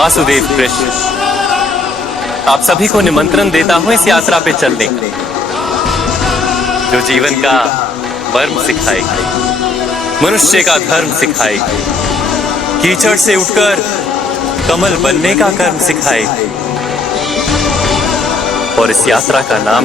वासुदेव कृष्ण, आप सभी को निमंत्रण देता हूं इस यात्रा पे चलने, जो जीवन का मर्म सिखाएगी, मनुष्य का धर्म सिखाएगी, कीचड़ से उठकर कमल बनने का कर्म सिखाएगी। और इस यात्रा का नाम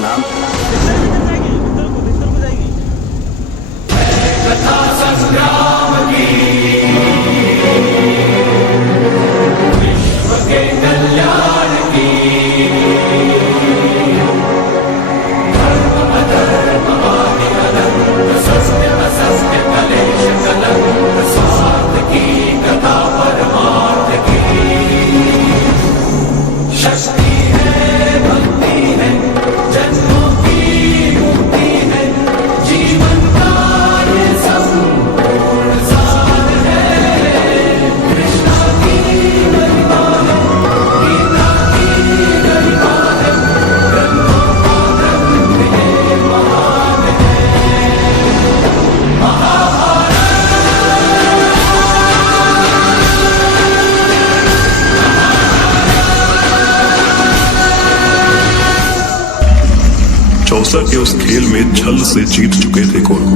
चौसा के उस खेल में छल से जीत चुके थे कौरव,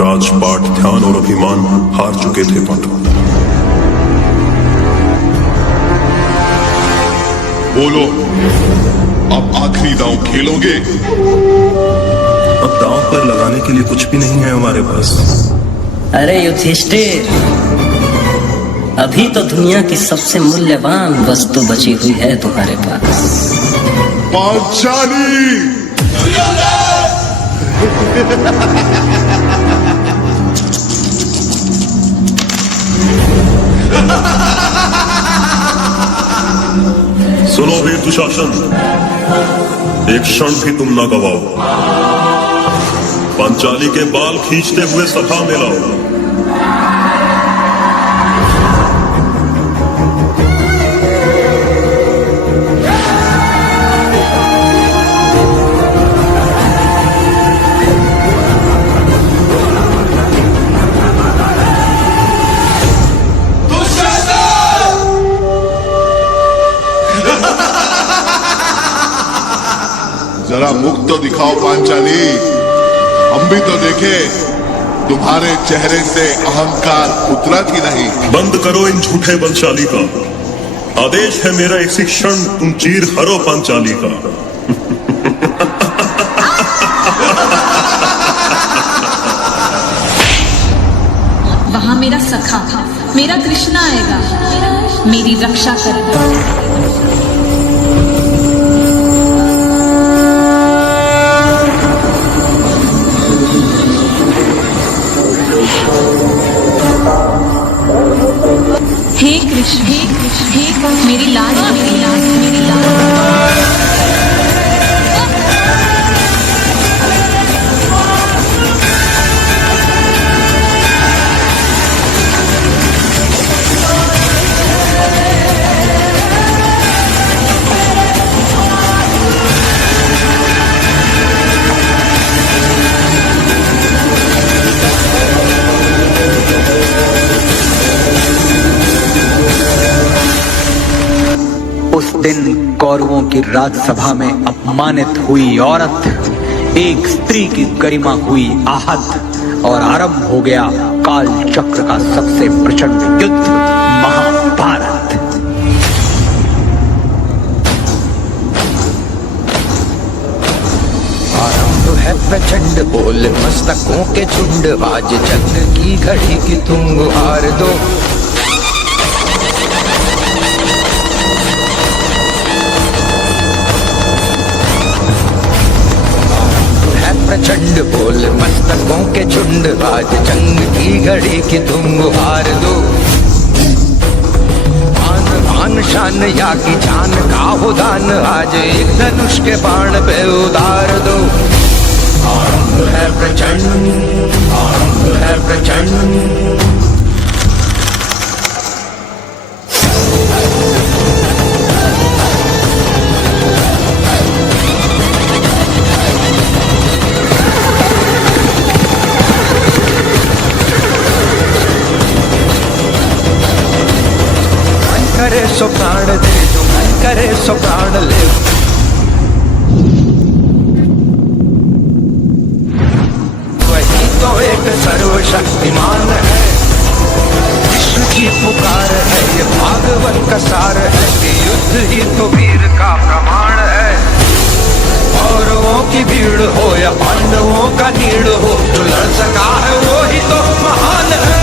राजपाट, ध्यान और अभिमान हार चुके थे पांडव। बोलो, अब आखिरी दांव खेलोगे? अब दांव पर लगाने के लिए कुछ भी नहीं है हमारे पास। अरे युधिष्ठिर, अभी तो दुनिया की सबसे मूल्यवान वस्तु बची हुई है तुम्हारे पास, पांचाली। सुनो वीर दुशासन, एक क्षण भी तुम ना गवाओ, पांचाली के बाल खींचते हुए सभा में लाओ। जरा मुख तो दिखाओ पांचाली, हम भी तो देखे तुम्हारे चेहरे से अहंकार उतरा कि नहीं। बंद करो इन झूठे बलशाली का, आदेश है मेरा इसी क्षण तुम चीर हरो पांचाली का। वहां मेरा सखा, मेरा कृष्णा आएगा, मेरी रक्षा करेगा। हे कृष्ण, हे कृष्ण, हे मेरी लाज, मेरी लाज, मेरी लाज। उस दिन कौरवों की राजसभा में अपमानित हुई औरत, एक स्त्री की गरिमा हुई आहत और आरंभ हो गया काल चक्र का सबसे प्रचंड युद्ध, महाभारत। आरंभ है प्रचंड बोल मस्तकों के झुंड, आज जंग की घड़ी की तुम गुहार दो। प्रचंड बोल मस्तकों के झुंड, आज जंग की घड़ी की तुम गुहार दो। आन आन शान या की जान का हो दान, आज एक धनुष के बाण पे उतार दो। आरंभ है प्रचंड, आरंभ है प्रचंड। करे सो का सार है कि युद्ध ही तो वीर का प्रमाण है। कौरवों की भीड़ हो या पांडवों का नीड़ हो, जो लड़ सका है वो ही तो महान है।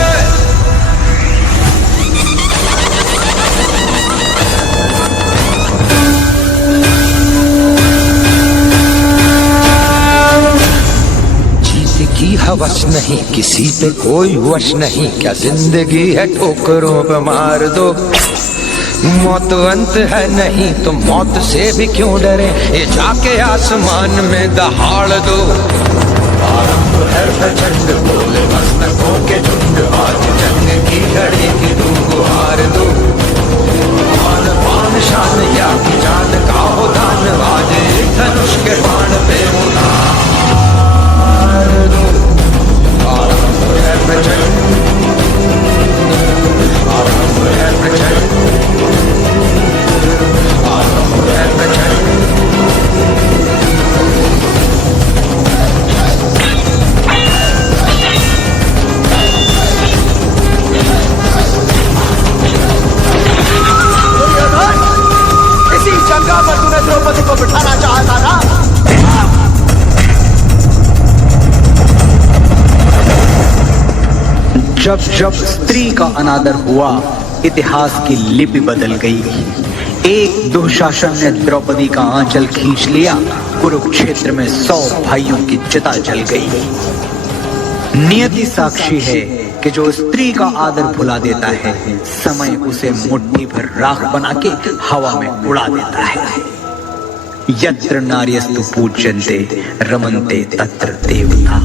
की हवस नहीं, किसी पे कोई वश नहीं, क्या जिंदगी है ठोकरों पे मार दो। मौत अंत है नहीं तो मौत से भी क्यों डरे, ये जाके आसमान में दहाड़ दो। आरंभ है प्रचंड बोले मस्तकों के झुंड, आज जंग की घड़ी की तुम गुहार दो। मान पान शान या की जान का हो दान, आज एक धनुष के बाण पे उतार दो। आरंभ है प्रचंड, आरंभ है प्रचंड, आरंभ है प्रचंड। इसी जगह पर तूने द्रौपदी को बिठाना चाहता ना? जब जब स्त्री का अनादर हुआ, इतिहास की लिपि बदल गई। एक दुशासन ने द्रौपदी का आंचल खींच लिया, कुरुक्षेत्र में 100 भाइयों की चिता जल गई। नियति साक्षी है कि जो स्त्री का आदर भुला देता है, समय उसे मुट्ठी भर राख बना के हवा में उड़ा देता है। यत्र नार्यस्तु पूज्यन्ते रमन्ते तत्र देवता।